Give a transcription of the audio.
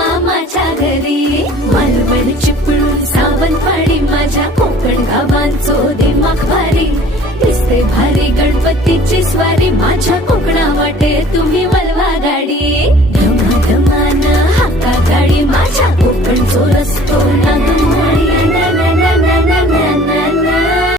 मामाच्या घरी. मालवण चिपळूण सावंतवाडी माझ्या कोकण गावांचो दिमाग भारी. दिसते भारी गणपतीची स्वारी माझ्या कोकणा वाटे तुम्ही वलवा गाडी. धमाधमान हाका गाडी माझ्या कोकणचो रस्तो नागमोड